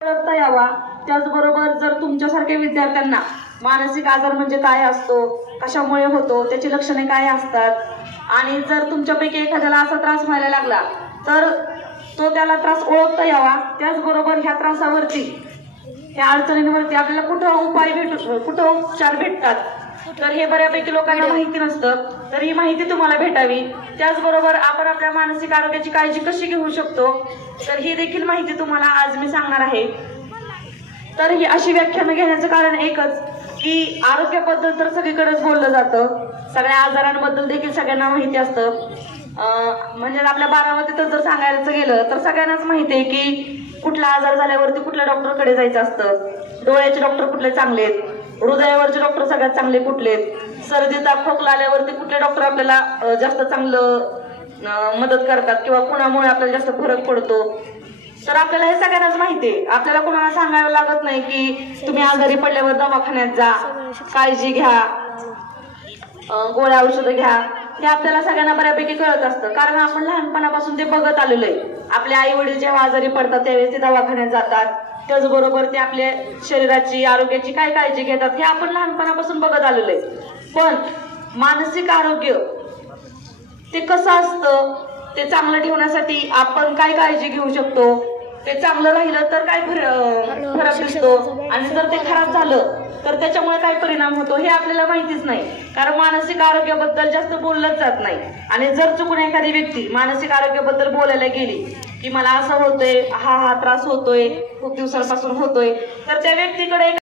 करता यावा। त्याचबरोबर जर तुमच्यासारख्या विद्यार्थ्यांना मानसिक आजार म्हणजे काय असतो, कशामुळे होतो, त्याची लक्षणे काय असतात आणि जर तुमच्यापैकी एखाद्याला असा त्रास व्हायला लागला तर तो त्याला त्रास ओळखता यावा। त्याचबरोबर ह्या त्रासावरती, ह्या अडचणींवरती आपल्याला कुठं उपचार भेटतात तर हे बऱ्यापैकी लोकांना माहिती नसतं, तर ही माहिती तुम्हाला भेटावी। त्याचबरोबर आपण आपल्या मानसिक आरोग्याची काळजी कशी घेऊ शकतो तर ही देखील माहिती तुम्हाला आज मी सांगणार आहे। तर ही अशी व्याख्यानं घेण्याचं कारण एकच की आरोग्याबद्दल तर सगळीकडेच बोललं जातं, सगळ्या आजारांबद्दल देखील सगळ्यांना माहिती असतं। म्हणजे आपल्या बारामतीत जर सांगायचं गेलं तर सगळ्यांनाच माहिती आहे की कुठला आजार झाल्यावरती कुठल्या डॉक्टरकडे जायचं असतं, डोळ्याचे डॉक्टर कुठले चांगले आहेत, हृदयावरचे डॉक्टर सगळ्यात चांगले कुठले आहेत, सर्दी ताप खोकला आल्यावरती कुठले डॉक्टर आपल्याला जास्त चांगलं मदत करतात किंवा कुणामुळे आपल्याला जास्त फरक पडतो। तर आपल्याला हे सगळ्यांनाच माहिती आहे, आपल्याला कोणाला सांगायला लागत नाही की तुम्ही आजारी पडल्यावर दवाखान्यात जा, काळजी घ्या, गोळ्या औषधं घ्या, हे आपल्याला सगळ्यांना बऱ्यापैकी कळत असतं, कारण आपण लहानपणापासून ते बघत आलेलो आहे। आपले आई वडील जेव्हा आजारी पडतात त्यावेळेस ते दवाखान्यात जातात, त्याचबरोबर ते आपल्या शरीराची आरोग्याची काय काळजी घेतात हे आपण लहानपणापासून बघत आलेलो आहे। पण मानसिक आरोग्य ते कसं असतं, ते चांगलं ठेवण्यासाठी आपण काय काळजी घेऊ शकतो, ते चांगलं राहिलं तर काय फरक दिसतो आणि जर ते खराब झालं तर त्याच्यामुळे काय परिणाम होतो हे आपल्याला माहितीच नाही, कारण मानसिक आरोग्याबद्दल जास्त बोललंच जात नाही। आणि जर चुकून एखादी व्यक्ती मानसिक आरोग्याबद्दल बोलायला गेली की मला असं होतंय, हा त्रास होतोय, खूप दिवसांपासून होतोय, तर त्या व्यक्तीकडे